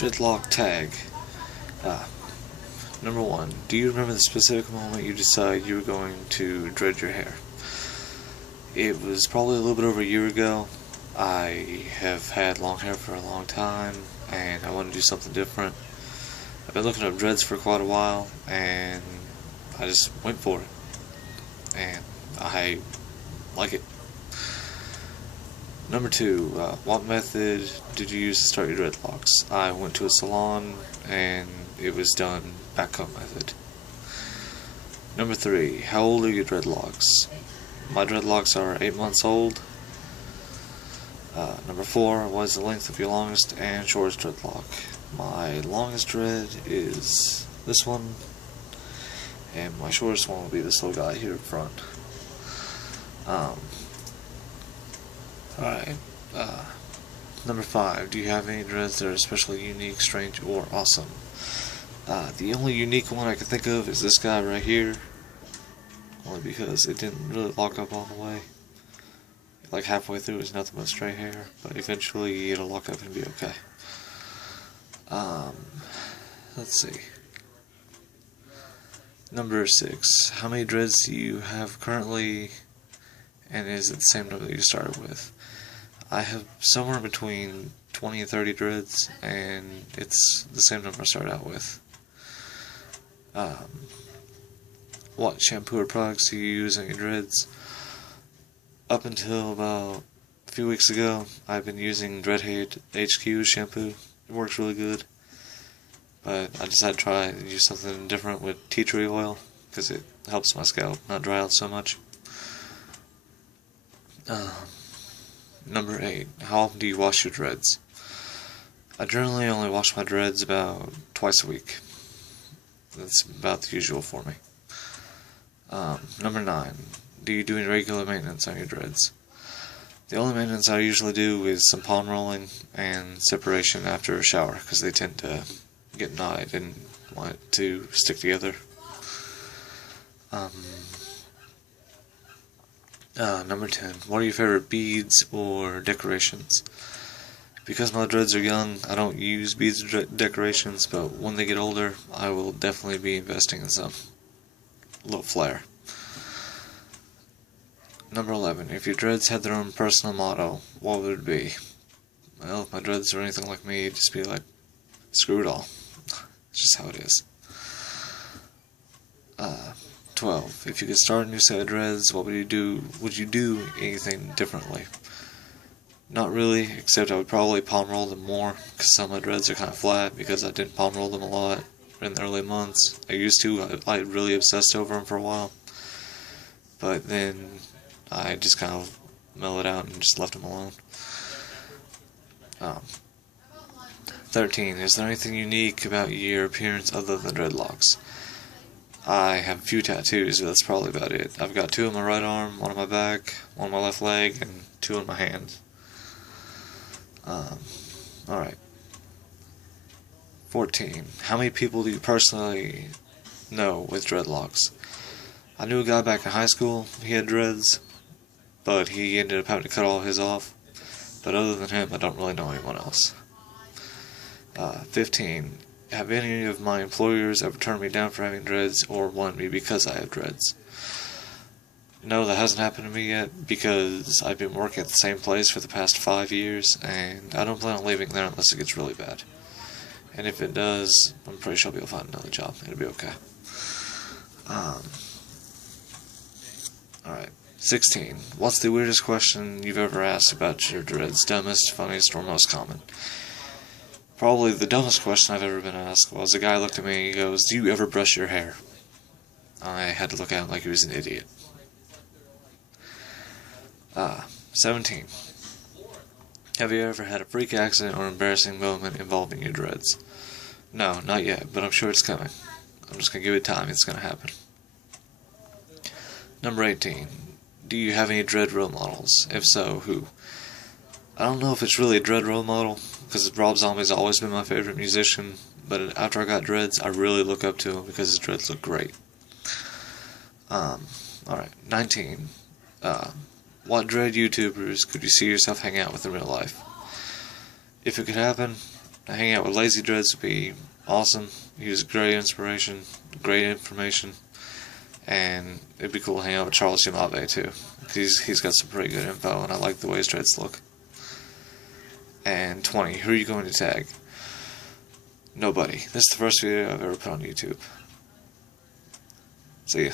Dreadlock tag. Ah. Number 1. Do you remember the specific moment you decided you were going to dread your hair? It was probably a little bit over a year ago. I have had long hair for a long time, and I want to do something different. I've been looking up dreads for quite a while, and I just went for it. And I like it. Number 2, what method did you use to start your dreadlocks? I went to a salon, and it was done backcomb method. Number 3, how old are your dreadlocks? My dreadlocks are 8 months old. Number 4, what is the length of your longest and shortest dreadlock? My longest dread is this one, and my shortest one will be this little guy here in front. Alright, number 5, do you have any dreads that are especially unique, strange, or awesome? The only unique one I can think of is this guy right here, only because it didn't really lock up all the way. Like halfway through it was nothing but straight hair, but eventually it'll lock up and be okay. Let's see. Number 6, how many dreads do you have currently, and is it the same number that you started with? I have somewhere between 20 and 30 dreads, and it's the same number I started out with. What shampoo or products do you use on your dreads? Up until about a few weeks ago, I've been using Dreadhead HQ shampoo. It works really good. But I decided to try and use something different with tea tree oil, because it helps my scalp not dry out so much. Number 8, how often do you wash your dreads? I generally only wash my dreads about twice a week. That's about the usual for me. Number 9, do you do any regular maintenance on your dreads? The only maintenance I usually do is some palm rolling and separation after a shower, because they tend to get knotted and want it to stick together. Number 10, what are your favorite beads or decorations? Because my dreads are young, I don't use beads or decorations, but when they get older, I will definitely be investing in some. A little flair. Number 11, if your dreads had their own personal motto, what would it be? Well, if my dreads are anything like me, it'd just be like, screw it all. It's just how it is. 12, if you could start a new set of dreads, what would you do? Would you do anything differently? Not really, except I would probably palm roll them more, because some of my dreads are kind of flat, because I didn't palm roll them a lot in the early months. I used to, I really obsessed over them for a while, but then I just kind of mellowed out and just left them alone. 13, is there anything unique about your appearance other than dreadlocks? I have a few tattoos, but that's probably about it. I've got 2 on my right arm, 1 on my back, 1 on my left leg, and 2 on my hand. Alright. 14. How many people do you personally know with dreadlocks? I knew a guy back in high school. He had dreads, but he ended up having to cut all his off. But other than him, I don't really know anyone else. 15. Have any of my employers ever turned me down for having dreads or wanted me because I have dreads? No, that hasn't happened to me yet, because I've been working at the same place for the past 5 years, and I don't plan on leaving there unless it gets really bad. And if it does, I'm pretty sure I'll be able to find another job. It'll be okay. Alright. 16. What's the weirdest question you've ever asked about your dreads? Dumbest, funniest, or most common? Probably the dumbest question I've ever been asked was a guy looked at me and he goes, do you ever brush your hair? I had to look at him like he was an idiot. 17. Have you ever had a freak accident or embarrassing moment involving your dreads? No, not yet, but I'm sure it's coming. I'm just going to give it time, it's going to happen. Number 18. Do you have any dread role models? If so, who? I don't know if it's really a dread role model, because Rob Zombie's always been my favorite musician, but after I got dreads, I really look up to him because his dreads look great. Alright, 19. What dread YouTubers could you see yourself hanging out with in real life? If it could happen, hanging out with Lazy Dreads would be awesome. He was great inspiration, great information, and it'd be cool to hang out with Charles Yamave too. He's got some pretty good info, and I like the way his dreads look. And 20, who are you going to tag? Nobody. This is the first video I've ever put on YouTube. See ya.